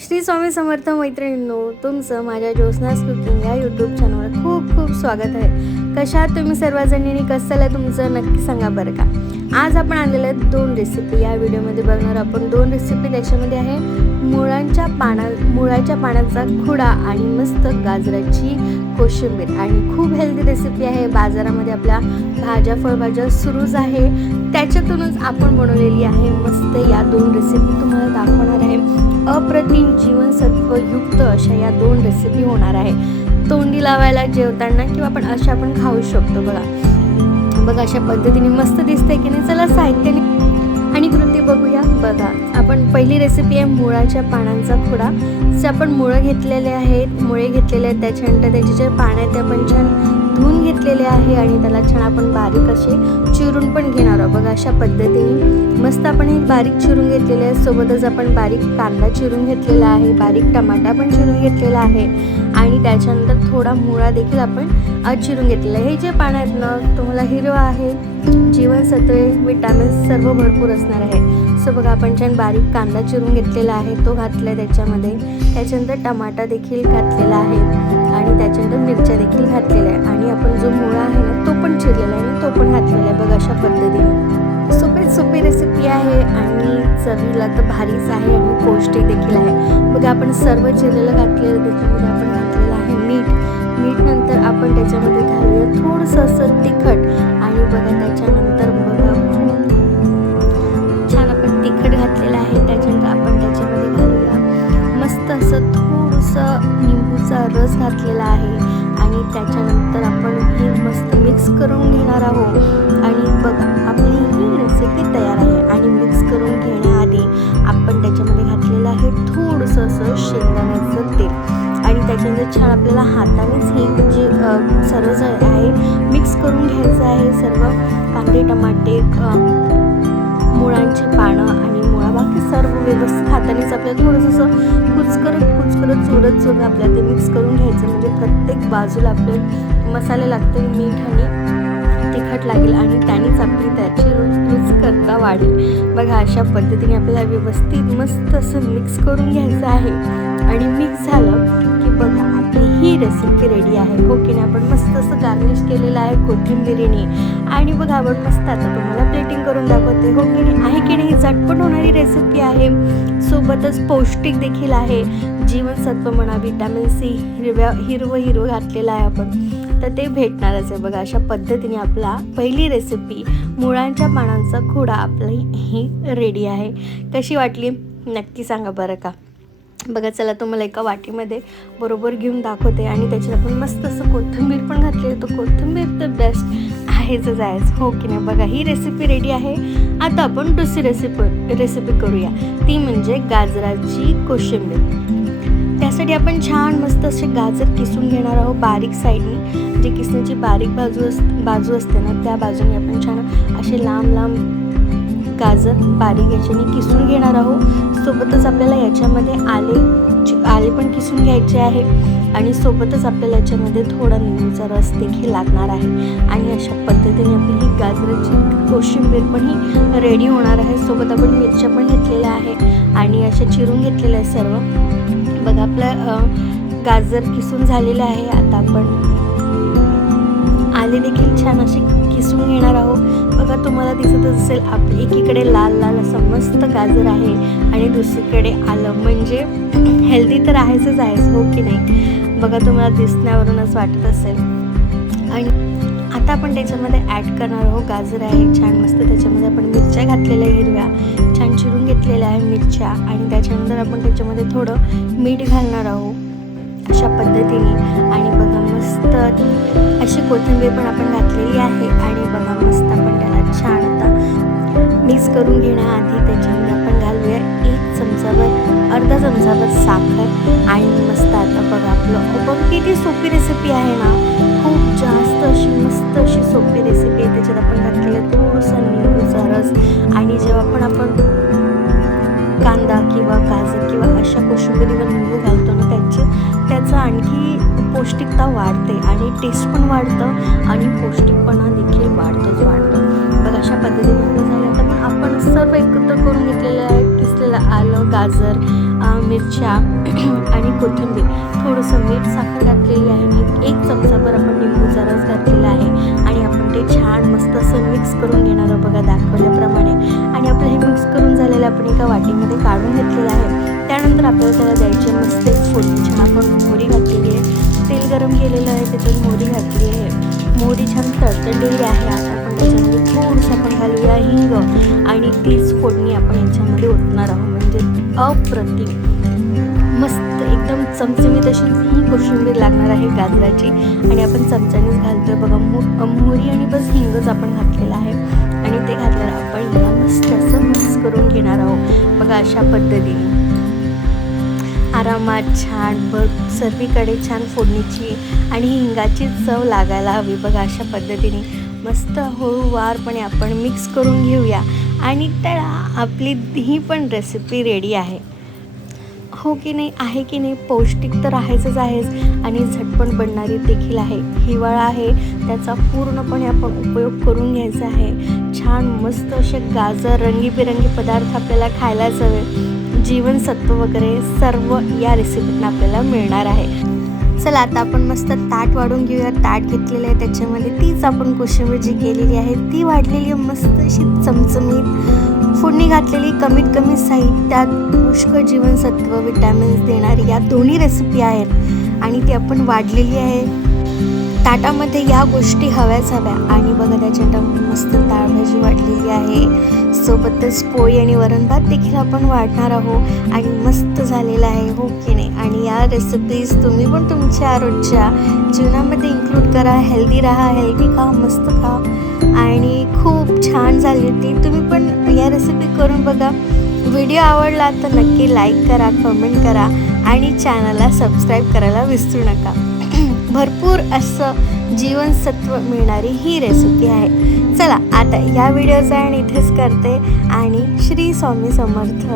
श्री स्वामी समर्थ मैत्रिणींनो, तुमचं माझ्या ज्योत्स्नास कुकिंग या यूट्यूब चॅनलवर खूप खूप स्वागत आहे. कशा आहात तुम्ही सर्वजणींनी? कसं चाललं तुमचं नक्की सांगा बरं का. आज आपण आणलेल्या आहेत 2 रेसिपी. या व्हिडिओमध्ये बघणार आपण 2 रेसिपी. त्याच्यामध्ये आहे मुळाच्या पानाचा खुडा आणि मस्त गाजराची कोशिंबीर आणि खूप हेल्दी रेसिपी आहे. बाजारामध्ये आपल्या भाज्या फळभाज्या सुरूच आहे, त्याच्यातूनच आपण बनवलेली आहे. मस्त या 2 रेसिपी तुम्हाला दाखवणार आहे. अप्रतिम जीवनसत्वयुक्त अशा या 2 रेसिपी होणार आहे. तोंडी लावायला जेवताना किंवा आपण खाऊ शकतो. बघा अशा पद्धतीने मस्त दिसते की नाही. चला साहित्य आणि कृती बघूया. बघा, आपण पहिली रेसिपी आहे मुळाच्या पानांचा खुडा. जे आपण मुळे घेतलेले आहेत, त्याच्यानंतर त्याचे जे पान आहेत ते आपण छान धुवून घेतलेले आहे आणि त्याला छान आपण बारीक असे चिरून पण घेणार आहोत. बघा अशा पद्धतीने मस्त आपण हे बारीक चिरून घेतलेले आहे. सोबतच आपण बारीक कांदा चिरून घेतलेला आहे, बारीक टमाटा पण चिरून घेतलेला आहे आणि त्याच्यानंतर थोडा मुळा देखील आपण चिरून घेतलेला आहे. हे जे पान आहेत ना, तुम्हाला हिरवा आहे, जीवनसत्वे विटॅमिन्स सर्व भरपूर असणार आहे. सो बघा आपण छान बारीक कांदा चिरून घेतलेला आहे, तो घातला आहे त्याच्यामध्ये. त्याच्यानंतर टमाटा देखील घातलेला आहे आणि त्याच्यानंतर मिरच्या देखील घातलेल्या आहे आणि आपण जो मुळा आहे ना तो पण चिरलेला आहे आणि तो पण घातलेला आहे. बघा अशा पद्धतीने सोपी रेसिपी आहे आणि चवीला तर भारीच आहे आणि पौष्टिक देखील आहे. बघा आपण सर्व चिरलेलं घातलेलं, त्याच्यामध्ये आपण घातलेलं आहे मीठ नंतर आपण त्याच्यामध्ये घालूया थोडंसं असं तिखट आणि बघा त्याच्यानंतर बघा छान आपण तिखट घातलेलं आहे. त्याच्यानंतर आपण त्याच्यामध्ये घालूया मस्त असं थोडंसं निंबूचा रस घातलेला आहे आणि त्याच्यानंतर आपण हे मस्त मिक्स करून घेणार आहोत. आणि बघा आपली ही रेसिपी तयार आहे. आणि मिक्स करून घेण्याआधी आपण त्याच्यामध्ये घातलेलं आहे थोडंसं असं शेंगदाण्याचं तेल आणि त्याच्यानंतर छान आपल्याला हातानेच हे म्हणजे सर्व जे आहे मिक्स करून घ्यायचं आहे. सर्व कांदे टमाटे मुळांची पानं आणि मुळा बाकी सर्व व्यवस्थित हातानेच आपल्याला थोडंसं कुचकरत चुरत आपल्याला ते मिक्स करून घ्यायचं. म्हणजे प्रत्येक बाजूला आपले मसाले लागतील, मीठ आणि तिखट लागेल आणि त्यानेच आपली त्याची रुचकरता वाढेल. बघा अशा पद्धतीने आपल्याला व्यवस्थित मस्त असं मिक्स करून घ्यायचं आहे आणि मिक्स झालं की बघा आपली ही रेसिपी रेडी आहे. हो की नाही. आपण मस्त असं गार्निश केलेलं आहे कोथिंबिरीने आणि बघा आपण मस्त आता तुम्हाला प्लेटिंग करून दाखवते. हो की नाही. आहे की नाही. झटपट होणारी रेसिपी आहे, सोबतच पौष्टिक देखील आहे. जीवनसत्व म्हणा, विटॅमिन सी हिरवं घातलेलं आहे आपण, तर ते भेटणारच आहे. बघा अशा पद्धतीने आपला पहिली रेसिपी मुळांच्या पानांचा खुडा आपली ही रेडी आहे. कशी वाटली नक्की सांगा बरं का. बघा चला तुम्हाला एका वाटीमध्ये बरोबर घेऊन दाखवते आणि त्याच्यात आपण मस्त असं कोथिंबीर पण घातली आहे. तर कोथिंबीर तर बेस्ट आहेच. हो की नाही. बघा ही रेसिपी रेडी आहे. आता आपण दुसरी रेसिपी करूया, ती म्हणजे गाजराची कोशिंबीर. त्यासाठी आपण छान मस्त असे गाजर किसून घेणार आहोत बारीक साईडनी. जी किसण्याची बारीक बाजू असते ना, त्या बाजूने आपण छान असे लांब गाजर बारीक याच्याने किसून घेणार आहोत. सोबतच आपल्याला याच्यामध्ये आले पण किसून घ्यायचे आहे आणि सोबतच आपल्याला याच्यामध्ये थोडा निंबूचा रस देखील लागणार आहे. आणि अशा पद्धतीने आपली ही गाजराची कोशिंबीर पण ही रेडी होणार आहे. सोबत आपण मिरच्या पण घेतलेल्या आहे आणि अशा चिरून घेतलेल्या आहे सर्व. बघा आपलं गाजर किसून झालेलं आहे. आता आपण आले देखील छान असे किसून घेणार आहोत. बघा तुम्हाला दिसत असेल एकीकडे लाल असं मस्त गाजर आहे आणि दुसरीकडे आलं, म्हणजे हेल्दी तर आहेच. हो की नाही. बघा तुम्हाला दिसण्यावरूनच वाटत असेल. आणि आता आपण त्याच्यामध्ये ॲड करणार आहोत गाजर आहे छान मस्त. त्याच्यामध्ये आपण मिरच्या घातलेल्या हिरव्या छान चिरून घेतलेल्या आहे मिरच्या आणि त्याच्यानंतर आपण त्याच्यामध्ये थोडं मीठ घालणार आहोत अशा पद्धतीने. आणि बघा मस्त अशी कोथिंबीर पण आपण घातलेली आहे आणि बघा मस्त आपण त्याला छान आता मिक्स करून घेण्याआधी त्याच्यामध्ये आपण घालूया अर्धा चमचाभर साखर आणि मस्त आता बघा आपलं किती सोपी रेसिपी आहे ना. खूप जास्त अशी मस्त अशी सोपी रेसिपी आहे. त्याच्यात आपण घातलेलं थोडंसं निंबूचा रस आणि जेव्हा आपण कांदा किंवा गाजर किंवा अशा कोशिंबिरीवर निंबू घालतो ना, त्याचं आणखी पौष्टिकता वाढते आणि टेस्ट पण वाढतं आणि पौष्टिकपणा देखील वाढतो. बघा अशा पद्धतीने झालं. आता पण आपण सर्व एकत्र करून घेतलेले आहे असलेलं आलं, गाजर, मिरच्या आणि कोथिंबीर, थोडंसं मीठ, साखर घातलेली आहे आणि 1 चमचाभर आपण लिंबूचा रस घातलेला आहे आणि आपण ते छान मस्त असं मिक्स करून घेणार आहोत बघा दाखवल्याप्रमाणे. आणि आपलं हे मिक्स करून झालेलं आपण एका वाटीमध्ये काढून घेतलेलं आहे. त्यानंतर आपल्याला त्याला द्यायचे मस्त एक फोडणी. छान आपण मोहरी घातलेली आहे, तेल गरम केलेलं आहे, त्याच्यात मोहरी घातली आहे, मोहरी छान तडतडलेली आहे. आता आपण त्याच्यामध्ये थोडंसं आपण घालूया हिंग आणि तीच फोडणी आपण याच्यामध्ये ओतणार आहोत. म्हणजे अप्रतिम मस्त एकदम चमचमीत अशी ही कोशिंबीर लागणार आहे गाजराची. आणि आपण चमच्यानेच घालतोय बघा, मोहरी आणि बस हिंगच आपण घातलेला आहे आणि ते घातलेलं आपण याला मस्त असं मिक्स करून घेणार आहोत बघा. अशा पद्धतीने आरामात छान सर्वीकडे छान फोडणीची आणि हिंगाची चव लागायला हवी बघा. अशा पद्धतीने मस्त हळूवारपणे आपण मिक्स करून घेऊया आणि त्याला आपली ही पण रेसिपी रेडी आहे. हो की नाही, आहे की नाही? पौष्टिक तर आहेच आणि झटपट बनणारी देखील आहे. हिवाळा आहे, त्याचा पूर्णपणे आपण उपयोग करून घ्यायचा आहे. छान मस्त असे गाजर, रंगीबेरंगी पदार्थ आपल्याला खायलाच हवे. जीवनसत्व वगैरे सर्व या रेसिपीतून आपल्याला मिळणार आहे. चला आता आपण मस्त ताट वाढून घेऊया. ताट घेतलेलं आहे, त्याच्यामध्ये तीच आपण कोशिंबीर जी केलेली आहे ती वाढलेली आहे. मस्त अशी चमचमीत फोडणी घातलेली, कमीत कमी साहित्यात पुष्कळ जीवनसत्व, विटॅमिन्स देणारी या दोन्ही रेसिपी आहेत आणि ती आपण वाढलेली आहे. ताटामध्ये या गोष्टी हव्याच हव्या. आणि बघा त्याच्यात मस्त डाळभाजी वाढलेली आहे, सोबतच पोळी आणि वरण भात देखील आपण वाढणार आहोत आणि मस्त झालेला आहे. हो की नाही? आणि या रेसिपीज तुम्ही पण तुमच्या रोजच्या जीवनामध्ये इन्क्लूड करा. हेल्दी राहा, हेल्दी खा, मस्त खा आणि खूप छान झाली होती. तुम्ही पण या रेसिपी करून बघा. व्हिडिओ आवडला तर नक्की लाईक करा, कमेंट करा आणि चॅनलला सबस्क्राईब करायला विसरू नका. भरपूर असं जीवनसत्व मिळणारी ही रेसिपी आहे. चला आता या व्हिडिओचा आणि इथेच करते आणि श्री स्वामी समर्थ.